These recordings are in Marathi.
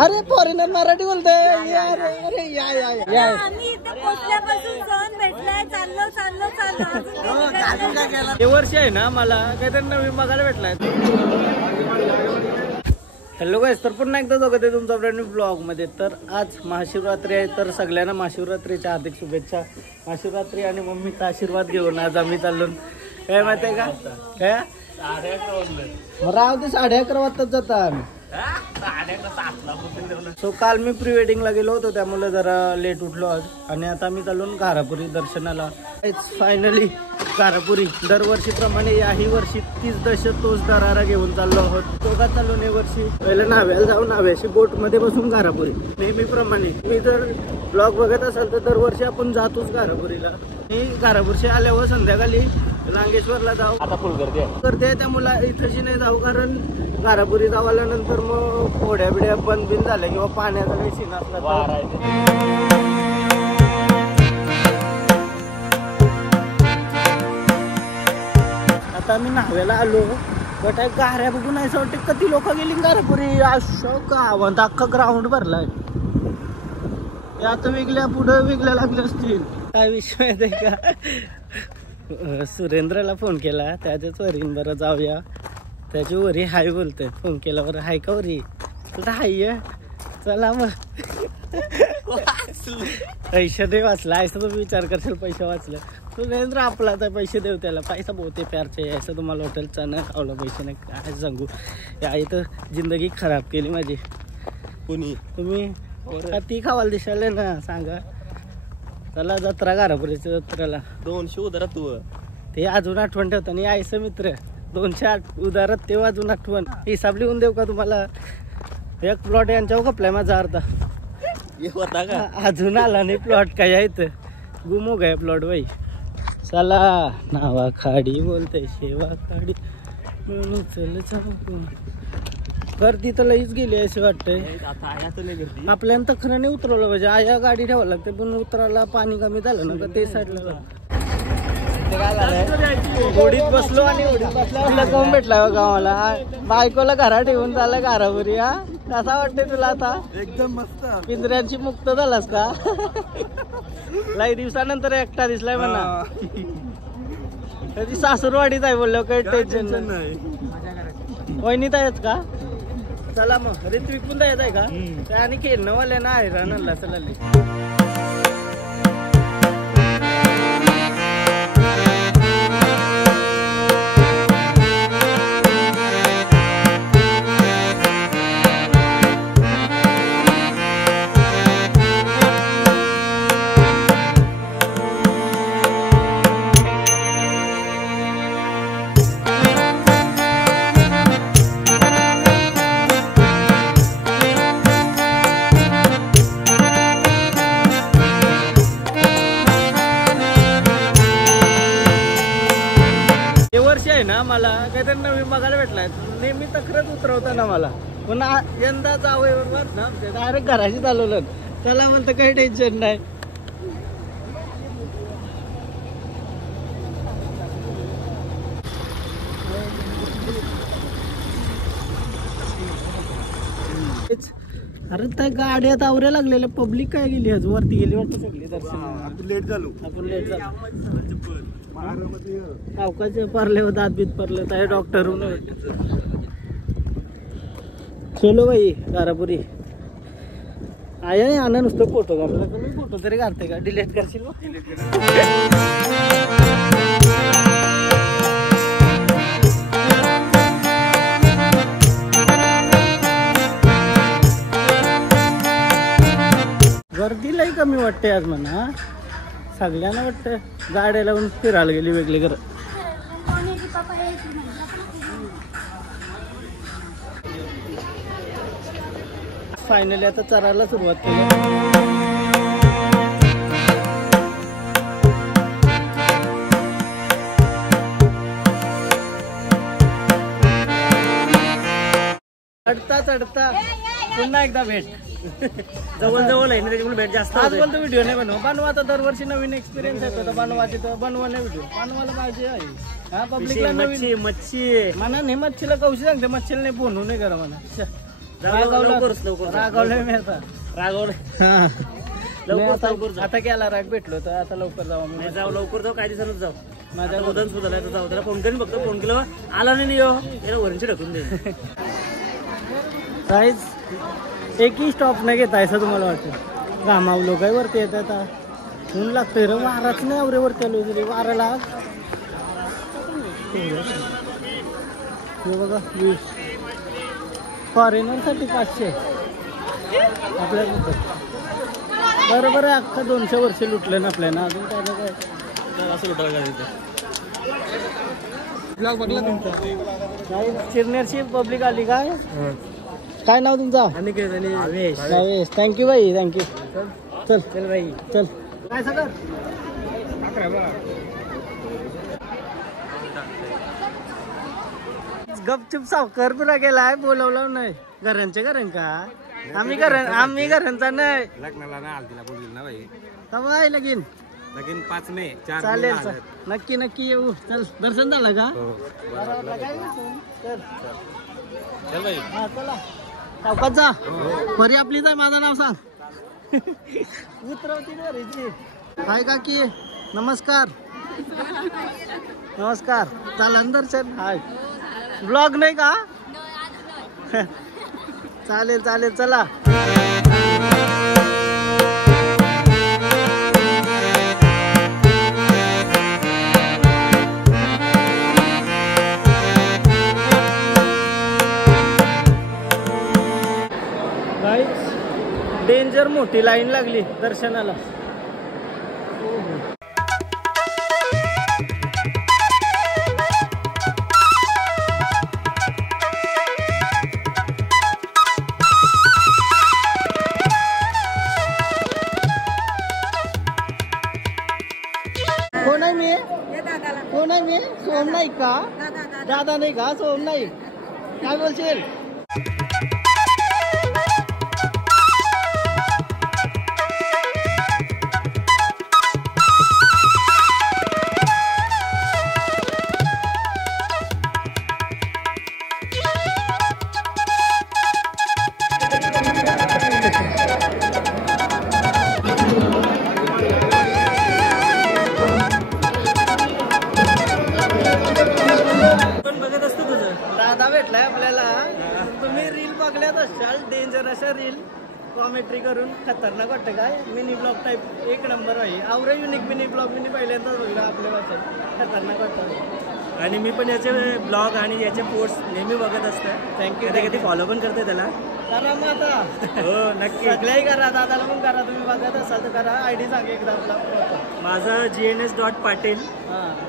अरे फॉरेनर मराठी बोलतोय. अरे या या या. आम्ही इथे पोहोचल्यापासून सण भेटलाय. चाललो हे वर्ष आहे ना मला काहीतरी नवीन बघायला भेटलाय. हॅलो गाईस, तर पुन्हा एकदा दोघं ते तुमचा फ्रेंड ब्लॉग मध्ये. तर आज महाशिवरात्री आहे, तर सगळ्यांना महाशिवरात्रीच्या हार्दिक शुभेच्छा. महाशिवरात्री आणि मम्मीचा आशीर्वाद घेऊन आज आम्ही चाललो. काय माहिती आहे का, काय 11:30 राव ते 11:30 वाजताच जाता आम्ही. सो काल मी प्री वेडिंगला गेलो होतो, त्यामुळे जरा लेट उठलो आज. आणि आता मी चाललो घारापुरी दर्शनाला. फायनली घारापुरी दरवर्षीप्रमाणे याही वर्षी 30 दशक तोच दरारा घेऊन चाललो आहोत. दोघा चाललो नाही वर्षी. पहिलं नाव्याला जाऊन नाव्याशी बोट मध्ये बसून घारापुरी नेहमीप्रमाणे. मी जर ब्लॉग बघत असाल तर दरवर्षी आपण जातोच घारापुरीला. मी घारापुरशी आल्यावर संध्याकाळी लांगेश्वरला जाऊ. आता फुल करते त्यामुळे इथंशी नाही जाऊ, कारण घारापुरी जाऊ आल्यानंतर मग होड्या बिड्या बंद बिन झाल्या किंवा पाण्याचा काही सीन असला. आता मी नाव्याला आलो, बट गाऱ्या बघून असं वाटतं किती लोक गेली घारापुरी. अशोक गावात अख्खा ग्राउंड भरलाय. आता वेगळ्या पुढे वेगळ्या लागल्या असतील. काय विषय आहे का, सुरेंद्रला फोन केला त्याच्याच वरीन. बरं जाऊया त्याची वरी हाय बोलतोय. फोन केला बरं हाय का वरी, तुला हाय चला मग. पैसे दे वाचला असं तुम्ही विचार करशील. पैसे वाचलं सुरेंद्र आपला तर पैसे देऊ त्याला. पैसा बहुते प्यारचे असं तुम्हाला हॉटेलचा न खावला पैसे नाही काय सांगू. या तर जिंदगी खराब केली माझी. कोणी तुम्ही ती खावाला दिसायला ना सांगा. चला जत्रा घारापुरीच्या जत्रेला 200 उधारात. तू ते अजून आठवण ठेवता नाही यायचं मित्र. 208 उधारात ते अजून आठवण. हिसाब लिहून देऊ का तुम्हाला. एक प्लॉट यांच्यावर खपलाय माझा अर्धा. होता का अजून आला नाही प्लॉट. काय आहे तर गुमो गाय प्लॉट बाई. चला नावा खाडी बोलते शेवा खाडी म्हणून चल जाऊ. गर्दी तर लईच गेली असं वाटतंय. आपल्याला तर खरं नाही उतरवलं पाहिजे. आया गाडी ठेवावं लागते, पण उतरायला पाणी कमी झालं ना का ते साईडला. होडीत बसलो आणि होडीत बसल्या जाऊन भेटला गावाला. बायकोला घरा ठेवून झालं घरापुरी. हा कसा वाटतंय तुला आता. एकदम मस्त. पिंजऱ्यांची मुक्त झालास का. लई दिवसानंतर एकटा दिसलाय म्हणा. कधी सासूरवाडीत आहे बोललो काही टेन्शन नाही. वहिनीत आहेत का. चला मग ऋत्विक पण येत आहे का. आणि खेळणं वाल्या ना आहे रानाला. चला ना. मला काहीतरी नवीन बघायला भेटलाय. नेहमी तक्रार उतरवता ना मला, पण यंदा जावं बरोबर ना डायरेक्ट घराशी चालवलं. त्याला म्हणतं काही टेन्शन नाही. अरे त्या गाड्यात आवऱ्या लागलेल्या. पब्लिक काय गेली आज वरती गेली वाटतं सगळी दर्शन. आपण लेट झालो. अवकाश परले होता दात बीत परले तर डॉक्टर. चलो बाई घारापुरी. आया आणा नुसतं फोटो काढला. तुम्ही फोटो तरी काढते का. डिलीट करशील गर्दी लई कमी वाटते आज म्हणा. सगळ्यांना वाटतं गाड्या लावून फिरायला गेली वेगळी घर. फायनली आता चरायला सुरुवात केली. चढता पुन्हा एकदा भेट. जवळ जवळ आहे ना त्याच्यामुळे भेट जास्त. आज बोलतो व्हिडिओ नाही बनवा. बनवा आता दरवर्षी नवीन एक्सपिरियन्स येतो. बनवायचे तर बनवा नाही व्हिडिओ. बनवायला पाहिजे आहे. हा पब्लिकला नवीन मच्छी म्हणा नाही. मच्छीला कौशी सांगते. मच्छीला नाही बोलू नाही करा म्हणा. रागवलंय मी आता लवकर लवकर आता गेला राग भेटलो तर आता लवकर जाऊ मी जाऊ लवकर जाऊ काय दिवसानच जाऊ माझ्या उदन सुधारलाय तर जाऊ त्याला फोन करून बघतो फोन केलं आला नाही यो त्याला वरची ढकून दे काहीच एकही स्टॉप नाही घेता असं तुम्हाला वाटतं घामावलो काय वरती येत आता ऊन लागतंय रे वाराच नाही आवरे वरती आलो तरी वाराला हे बघा फॉरेनरसाठी 500 आपल्याला बरोबर आहे अख्खा 200 वर्ष लुटलं ना आपल्याला अजून काय ना काय असं लुटायला ब्लॉग बघला तुमचा चिरनेरची पब्लिक आली काय काय नाव तुमचं आणि थँक्यू भाई थँक्यू चल चल भाई चल काय सगळं गपचूप सावकर पुरा गेलाय बोलवलं नाही घरांच्या घरां का आम्ही घरांचा नाही लग्नाला नाही आल तिला बोलली ना भाई तवा लगीन लगीन 5 मे 4 चालेल नक्की नक्की येऊ चल दर्शन झालं का चल भाई हा चला चौकात जा बरी आपलीच आहे माझं नाव सांग उतरवती घरीची काय काकी नमस्कार नमस्कार चला दर्शन हाय ब्लॉग नाही का चालेल चालेल चला डेंजर मोठी लाईन लागली दर्शनाला कोण आहे मी कोण आहे मी सोम नाईक का दादा नाही का सोम नाईक काय बोलशील भेटलाय आपल्याला तुम्ही रील बघल्यात असाल डेंजर अशा रील कॉमेंट्री करून खतरनाक वाटतं काय मिनी ब्लॉग टाईप एक नंबर आहे आवरे युनिक मिनी ब्लॉग मी पहिल्यांदाच बघला आपल्या भाषेत खतरनाक वाटतं आणि मी पण याचे ब्लॉग आणि याचे पोस्ट नेहमी बघत असतात थँक्यू कधी कधी फॉलो पण करते त्याला करा मग आता हो नक्की सगळ्याही करा दादाला पण करा तुम्ही बघत असाल तर करा आयडी सांगा एकदा आपला माझं GNS.Patil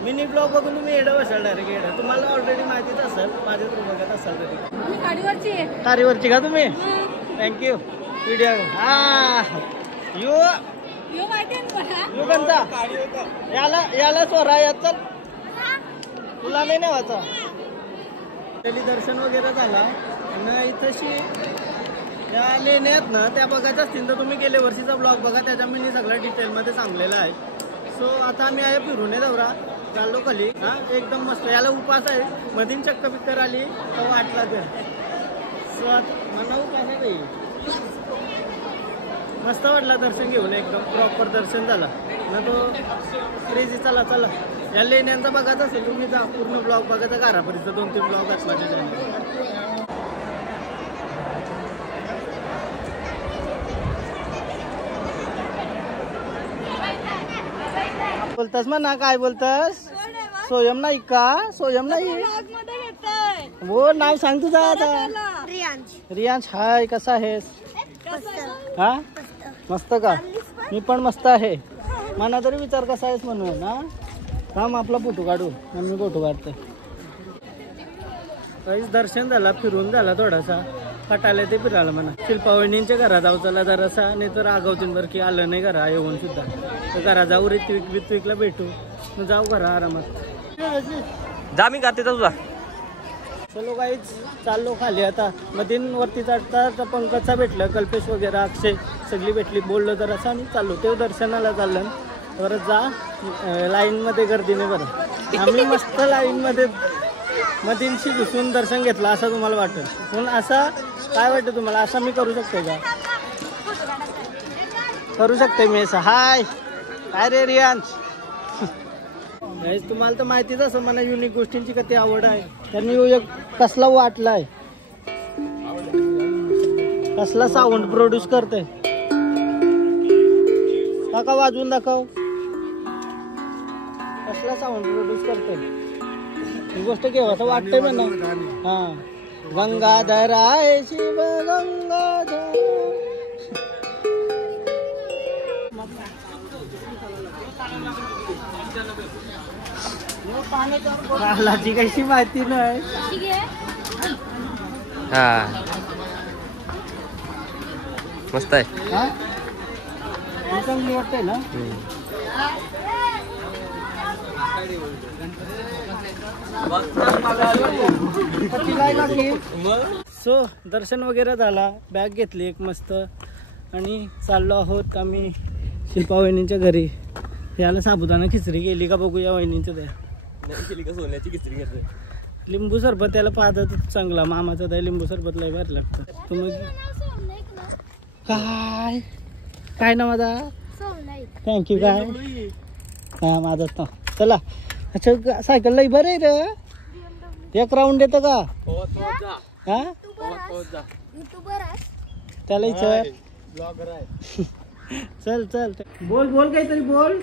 मिनी ब्लॉग बघून तुम्ही एडं बसाल डायरेक्ट एडं तुम्हाला ऑलरेडी माहितीच असेल माझ्या थ्रू बघत असाल तरी गाडीवरची का तुम्ही थँक्यू व्हिडिओ यू कोणता याला सोरा यात चल तुला नाही नेवाचा दर्शन वगैरे झाला आणि इथंशी त्या लेण्या आहेत ना त्या बघायच्या असतील तर तुम्ही गेल्या वर्षीचा ब्लॉग बघा त्याच्या मी सगळं डिटेलमध्ये सांगलेलं आहे सो आता आम्ही आहे फिरून दौरा चाललो खाली हा एकदम मस्त याला उपास आहे मधीन चक्क बिक्कर आली तर वाटला तर सो मला उपास आहे काही मस्त वाटला दर्शन घेऊन एकदम प्रॉपर दर्शन झाला ना तो क्रेझी चला चला या लेण्यांचा बघायचं असेल तुम्ही जा पूर्ण ब्लॉग बघायचा घरापर्यंत 2-3 ब्लॉग असला बोलतास म्हणा काय बोलतास सोयम नाही का सोयम नाही हो नाव सांग तुझा आता रियांश हाय कसा आहेस हा मस्त का मी पण मस्त आहे मना तरी विचार कसा आहेस म्हणून ना थांब आपला फोटो काढू मी फोटो काढते काहीच दर्शन झाला फिरून झाला थोडासा कटाले ते फिरायला म्हणा शिल्पावणींच्या घरा जाऊ चला जरासा नाही तर रागवतीन बरं की आलं नाही घरा येऊन सुद्धा तर घरा जाऊ ऋत्विकला भेटू जाऊ घरा आरामात जा मी गाते तुझा चलो काहीच चाललो खाली आता मधीन वरती चढता पंकजचा भेटलं कल्पेश वगैरे अक्षय सगळी भेटली बोललो तर असं आणि चाललो ते दर्शनाला चाललं बरं जा लाईनमध्ये गर्दी नाही बरं आम्ही मस्त लाईनमध्ये मधीनशी घुसून दर्शन घेतलं असं तुम्हाला वाटतं पण असा काय वाटतं तुम्हाला? असं मी करू शकतो का? करू शकते मी असं. हाय काय रे रियांश. तुम्हाला तर माहितीच असं मला युनिक गोष्टींची किती आवड आहे. तर मी एक कसला वाटलाय, कसला साऊंड प्रोड्यूस करते. दाखव वाजवून दाखव. कसला साऊंड प्रोड्यूस करते ही गोष्ट केव्हा असं वाटतंय मला. हा गंगाधर आहे शिव गंगाधर. पाण्याची कशी माहिती नाही. हा मस्त आहे. हा चांगली वाटतंय ना. सो दर्शन वगैरे झाला, बॅग घेतली एक मस्त आणि चाललो आहोत आम्ही शिल्पा वहिनींच्या घरी. याला साबुदाणा खिचडी गेली का बघूया वहिनींचं. त्या सोन्याची खिचडी घेतली. लिंबू सरबत त्याला पाहतात चांगला मामाचा त्या लिंबू सरबत लय भारी लागतं. तुम्ही काय काय ना माझा थँक्यू. काय हा माझा ना. चला अच्छा सायकल लई बरं आहे रे. एक राऊंड येतं का? हा त्याला विचार. चल चल बोल बोल काहीतरी बोल.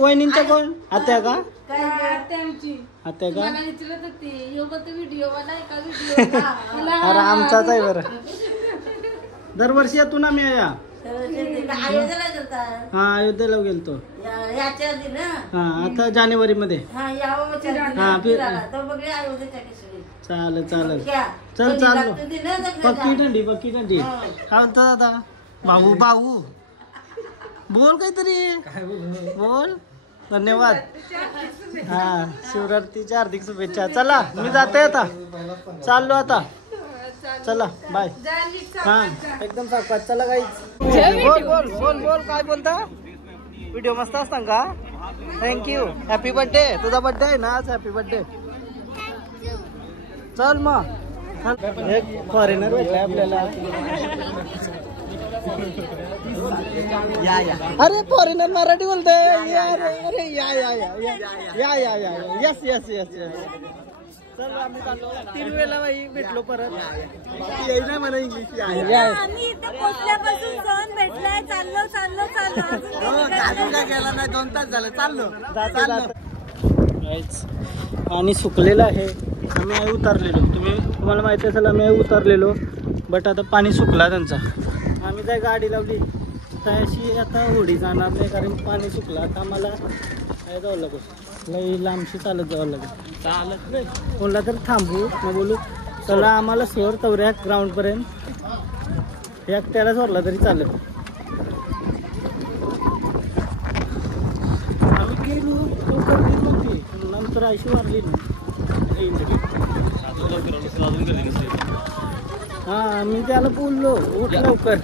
वहिनींचा कोण? आत्या का? आत्या का? अरे आमचाच आहे बरं. दरवर्षी येतो ना मी. या हा अयोध्येला गेलतो. हा आता जानेवारी मध्ये. हा चालेल चालेल. चल चाल. पक्की थंडी पक्की थंडी. काय म्हणतो दादा? भाऊ भाऊ बोल काहीतरी बोल. धन्यवाद. हा शिवरात्रीच्या हार्दिक शुभेच्छा. चला मी जाते आता. चाललो आता. चला बाय. हा एकदम सावकाश. चला काही बोल बोल बोल बोल. काय बोलता? व्हिडिओ मस्त असता का? थँक्यू. Happy birthday. तुझा बर्थडे आहे ना आज. Happy birthday. चल मग. एक फॉरेनर भेटलाय आपल्याला. अरे फॉरेनर मराठी बोलतोय. अरे या या या या या या यस यस यस यस. चल आम्ही चाललो. 3 वेळेला बाई भेटलो परत. येई ना मला इंग्लिश. आम्ही इथे पोहोचल्यापासून सण भेटलाय. चाललो चाललो चाललो. गेला नाही 2 तास झालं. चाललो आणि सुकलेलं आहे. आम्ही आहे उतरलेलो. तुम्हाला माहिती असेल आम्ही आहे उतरलेलो. बट आता पाणी सुकला त्यांचा. आम्ही काय गाडी लावली तशी आता होडी जाणार नाही कारण पाणी सुकलं. आता आम्हाला काय जावं लागेल. लई लांबशी चालत जावं लागेल. चालत नाही कोणला तर थांबू मग बोलू चला आम्हाला सोर तवऱ्या ग्राउंडपर्यंत. एकट्याला सोडला तरी चालेल. आम्ही गेलो नंतर आयशी मारली ना. हा मी त्याला बोललो उठ लवकर.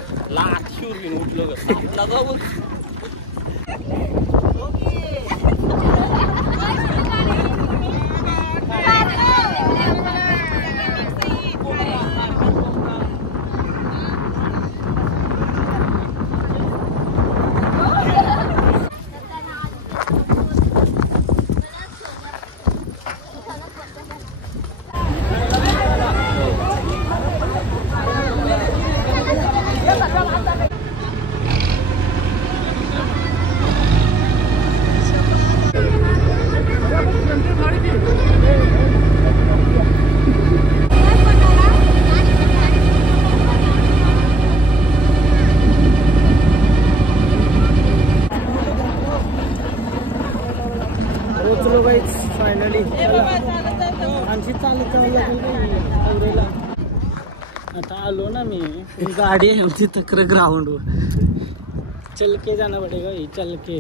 फायनली आणखी चालत लागेल. आता आलो ना मी. गाडी आहे आमची तक्र ग्राउंडवर. चल के जाना पडेगा. चल के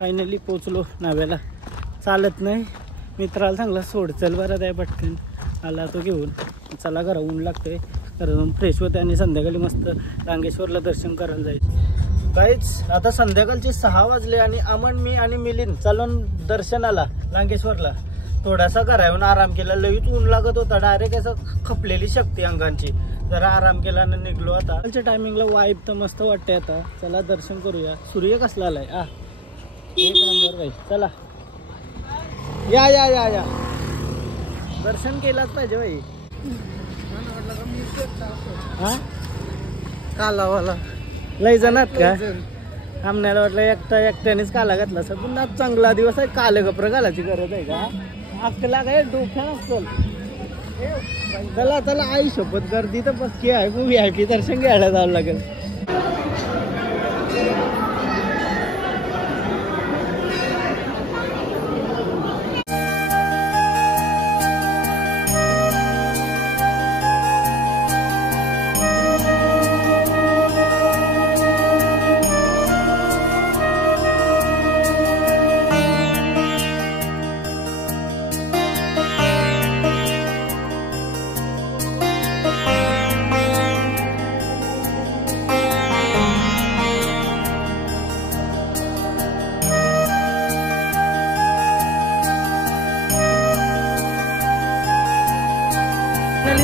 फायनली पोचलो नाव्याला. चालत नाही मित्राला सांगला सोड चल बरं आहे पटकन. आला तो घेऊन. चला घरा ऊन लागतंय. घरातून फ्रेश होते आणि संध्याकाळी मस्त रांगेश्वरला दर्शन करायला जायचं. काहीच आता संध्याकाळचे 6 वाजले आणि अमन मी आणि मिलिंद चालून दर्शनाला रांगेश्वरला. थोडासा घराहून आराम केला, लगेच ऊन लागत होता, डायरेक्ट असं खपलेली शक्ती अंगांची. जरा आराम केला आणि निघलो. आता टायमिंगला वाईब तर मस्त वाटते. आता चला दर्शन करूया. सूर्य कसला आलाय एक नंबर भाई. चला या या या या दर्शन केलाच पाहिजे भाई. हा कालावाला लय जणात का? आमण्याला वाटलं एकट्यानेच काला घातला असं. पुन्हा चांगला दिवस आहे, काले कपडे घालायची गरज आहे का? अक्कला काय डोक्या नसतं. चला चला आई शपथ, गर्दी तर पक्की आहे. मग VIP दर्शन घ्यायला जावं लागेल.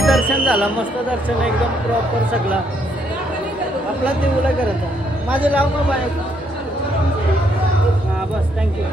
दर्शन झाला, मस्त दर्शन एकदम प्रॉपर सगळा. आपला देऊला करत माझे लाव मग बाय. हा बस थँक्यू.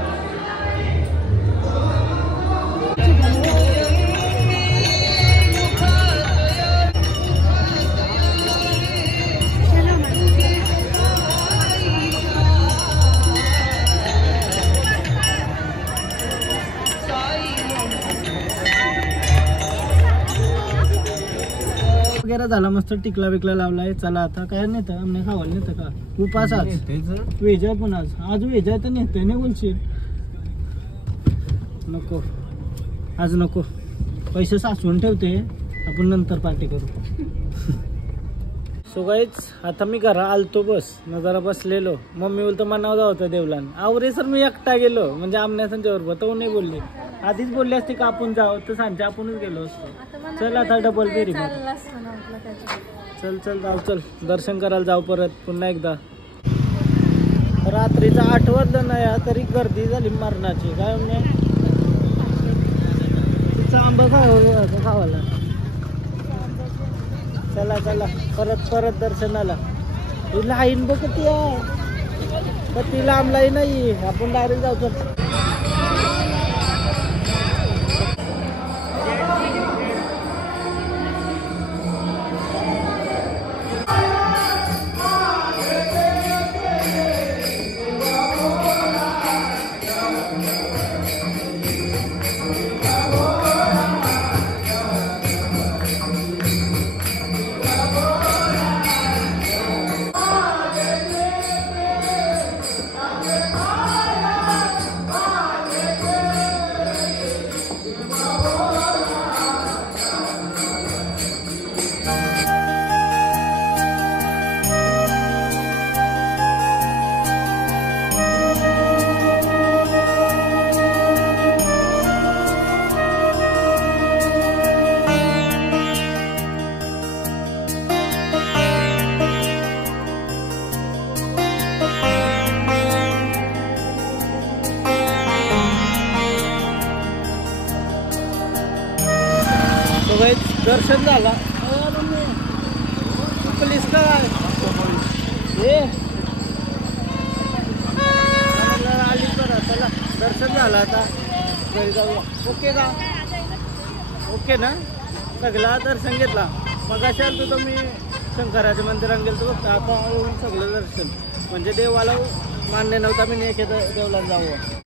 वगैरे झाला, मस्त टिकला बिकला लावलाय. चला आता काय नेतं आम्ही खावायला नेतं का? उपास आज वेज आहे, पण आज वेज आहे तर नेतोय नाही बोलशील. नको आज नको, पैसे साचवून ठेवते, आपण नंतर पार्टी करू. सो गाईज आता मी घरा आलतो, बस न जरा बसलेलो. मम्मी बोलतो मनाव जाऊ होतं देवलान. आवरे सर मी एकटा गेलो, म्हणजे आमच्या संच्यावर तो नाही बोलले. आधीच बोलले असते का आपण जाऊ, तर सांगते आपणच गेलो असतो. चल आता डबल फेरी. चल चल जाऊ, चल दर्शन करायला जाऊ परत पुन्हा एकदा. रात्रीचा 8 वाजलं नाही तरी गर्दी झाली मरणाची. काय म्हणजे तिचा आंबा खावाला. चला चला परत परत दर्शनाला. ही लाईन बघ किती आहे, तर ती लांब लाईन नाही, आपण डायरेक्ट जाऊ. चल दर्शन झाला. प्लीज काय आली करा. चला दर्शन झालं, आता घरी जाऊया. ओके का? ओके ना? सगळा दर्शन घेतला. मग अशा तर मी शंकराच्या मंदिरात गेलो होतो. आता सगळं दर्शन, म्हणजे देवाला मान्य नव्हता मी एखाद्या देवाला जावं.